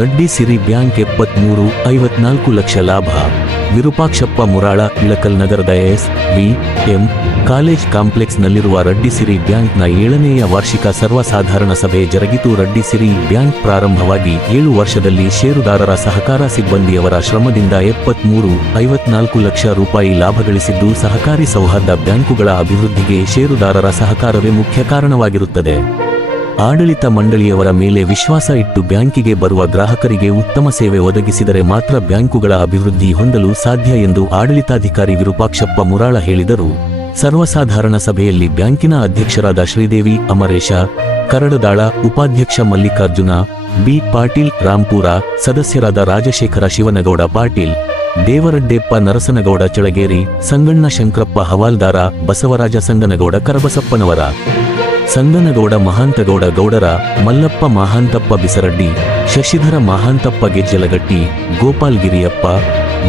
ರೆಡ್ಡಿ ಸಿರಿ bank 73.54 lakh ಲಾಭ. ವಿರೂಪಾಕ್ಷಪ್ಪ ಮುರಾಳ ಇಳಕಲ್ ನಗರದ ಎಸ್.ವಿ.ಎಂ. College ಕಾಂಪ್ಲೆಕ್ಸ್ನಲ್ಲಿರುವ Reddy ಸಿರಿ ಬ್ಯಾಂಕ್ನ 7ನೇಯ ವಾರ್ಷಿಕ ಸರ್ವಸಾಧಾರಣ ಸಭೆ ಜರುಗಿತು. ರೆಡ್ಡಿ ಸಿರಿ ಬ್ಯಾಂಕ್ ಪ್ರಾರಂಭವಾಗಿ 7 ವರ್ಷದಲ್ಲಿ ಷೇರುದಾರರ ಸಹಕಾರ ಸಿಬ್ಬಂದಿಯವರ ಶ್ರಮದಿಂದ 73.54 ಲಕ್ಷ ರೂಪಾಯಿ ಲಾಭ ಗಳಿಸಿದ್ದು, ಸಹಕಾರಿ ಸೌಹಾರ್ದ ಬ್ಯಾಂಕುಗಳ ಅಭಿವೃದ್ಧಿಗೆ ಷೇರುದಾರರ ಸಹಕಾರವೇ ಮುಖ್ಯ ಕಾರಣವಾಗಿರುತ್ತದೆ. ಆಡಳಿತ ಮಂಡಳಿಯವರ ಮೇಲೆ ವಿಶ್ವಾಸ ಇಟ್ಟು ಬ್ಯಾಂಕಿಗೆ ಬರುವ ಗ್ರಾಹಕರಿಗೆ ಉತ್ತಮ ಸೇವೆ ಒದಗಿಸಿದರೆ ಮಾತ್ರ ಬ್ಯಾಂಕುಗಳ ಅಭಿವೃದ್ಧಿ ಹೊಂದಲು ಸಾಧ್ಯ ಎಂದು ಆಡಳಿತಾಧಿಕಾರಿ ವಿರೂಪಾಕ್ಷಪ್ಪ ಮುರಾಳ ಹೇಳಿದರು. ಸರ್ವಸಾಧಾರಣ ಸಭೆಯಲ್ಲಿ ಬ್ಯಾಂಕಿನ ಅಧ್ಯಕ್ಷರಾದ ಶ್ರೀದೇವಿ ಅಮರೇಶ ಕರಡದಾಳ, ಉಪಾಧ್ಯಕ್ಷ ಮಲ್ಲಿಕಾರ್ಜುನ ಬಿ. ಪಾಟೀಲ್ ರಾಂಪುರ, ಸದಸ್ಯರಾದ ರಾಜಶೇಖರ ಶಿವನಗೌಡ ಪಾಟೀಲ್, ದೇವರಡ್ಡೆಪ್ಪ ನರಸನಗೌಡ ಚಳಗೇರಿ, ಸಂಗಣ್ಣ ಶಂಕರಪ್ಪ ಹವಾಲ್ದಾರ, ಬಸವರಾಜ ಸಂಗನಗೌಡ ಕರಬಸಪ್ಪನವರ, ಸಂಗನಗೌಡ ಮಹಾಂತಗೌಡ ಗೌಡರ, ಮಲ್ಲಪ್ಪ ಮಹಾಂತಪ್ಪ ಬಿಸರಡ್ಡಿ, ಶಶಿಧರ ಮಹಾಂತಪ್ಪ ಗೆಜ್ಜಲಗಟ್ಟಿ, ಗೋಪಾಲ್ ಗಿರಿಯಪ್ಪ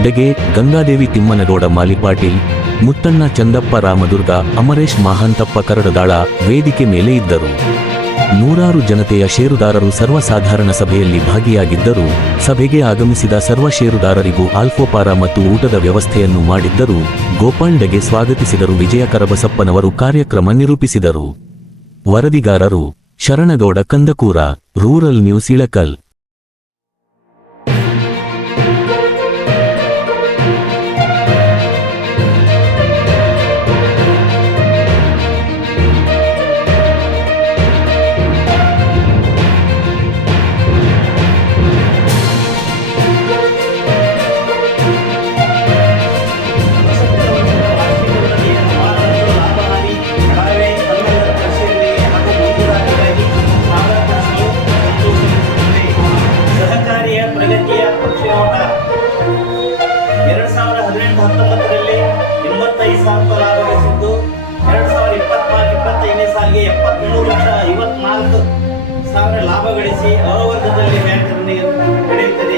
ಡಗೆ, ಗಂಗಾದೇವಿ ತಿಮ್ಮನಗೌಡ ಮಾಲಿಪಾಟೀಲ್, ಮುತ್ತಣ್ಣ ಚಂದಪ್ಪ ರಾಮದುರ್ಗ, ಅಮರೇಶ್ ಮಹಾಂತಪ್ಪ ಕರಡದಾಳ ವೇದಿಕೆ ಮೇಲೆ ಇದ್ದರು. ನೂರಾರು ಜನತೆಯ ಷೇರುದಾರರು ಸರ್ವಸಾಧಾರಣ ಸಭೆಯಲ್ಲಿ ಭಾಗಿಯಾಗಿದ್ದರು. ಸಭೆಗೆ ಆಗಮಿಸಿದ ಸರ್ವ ಷೇರುದಾರರಿಗೂ ಆಲ್ಫೋಪಾರ ಮತ್ತು ಊಟದ ವ್ಯವಸ್ಥೆಯನ್ನು ಮಾಡಿದ್ದರು. ಗೋಪಾಲ್ ಡಗೆ ಸ್ವಾಗತಿಸಿದರು. ವಿಜಯ ಕರಬಸಪ್ಪನವರು ಕಾರ್ಯಕ್ರಮ ನಿರೂಪಿಸಿದರು. ವರದಿಗಾರರು ಶರಣಗೌಡ ಕಂದಕೂರ, ರೂರಲ್ ನ್ಯೂಸ್ ಇಳಕಲ್. ಪ್ರಗತಿಯ ಪಕ್ಷಿನೋಟ 2018-19ರಲ್ಲಿ 85,000 ಲಾಭ ಗಳಿಸಿದ್ದು, 2024-25ನೇ ಸಾಲಿಗೆ 73,54,000 ಲಾಭ ಗಳಿಸಿ ಅವರ್ಗದಲ್ಲಿ ಬ್ಯಾಂಕ್ ನಡೆಯುತ್ತದೆ.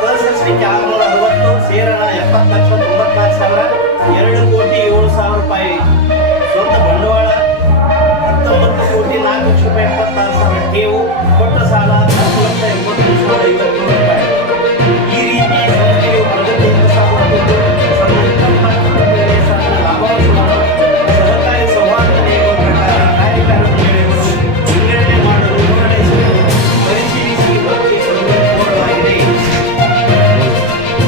ಸದಸ್ಯರ ಸಂಖ್ಯೆ 660, ಷೇರಣ 70,94,000, 2,07,000 ರೂಪಾಯಿ. ಸ್ವಂತ ಬಂಡವಾಳ 19,04,76,000 ಠೇವು. ಕೊಟ್ಟ ಸಾಲ 10,80,50,000 ರೂಪಾಯಿ. ಈ ರೀತಿ ಸಂಸ್ಥೆಯು ಪ್ರಗತಿಯಿಂದ ಸಾಗುತ್ತಿದ್ದು, ಲಾಭಾಂಶವನ್ನು ಸಹಕಾರಿ ಸೌಹಾರ್ದ ನಿಯಮಗಳ ಪ್ರಕಾರ ಕಾರ್ಯಕಾರಿಗಳು ವಿಂಗಡಣೆ ಮಾಡಲು ನಿರ್ಣಯಿಸಲು ಪರಿಶೀಲಿಸಿ ವರ್ತಿಸಲು ಕೋರಲಾಗಿದೆ.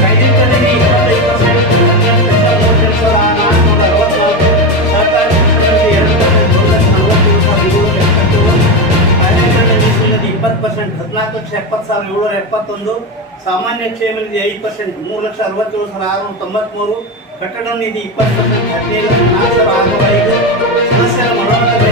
ಕಾಯ್ದಿಟ್ಟದಲ್ಲಿ 25%, 18,32,464, ಸಹಕಾರಿ ಶಿಕ್ಷಣದಲ್ಲಿ 2,1,40,771, ಕಾರ್ಯಕಾರಿ ಮೀಸಲಿನಲ್ಲಿ 20%, 14,70,771, ಸಾಮಾನ್ಯ ಕ್ಷೇಮನಿಧಿ 5%, 3,67,693, ಕಟ್ಟಡ ನಿಧಿ 20%, 15,04,605, ಸದಸ್ಯರ ಮರಣೋತ್ತರ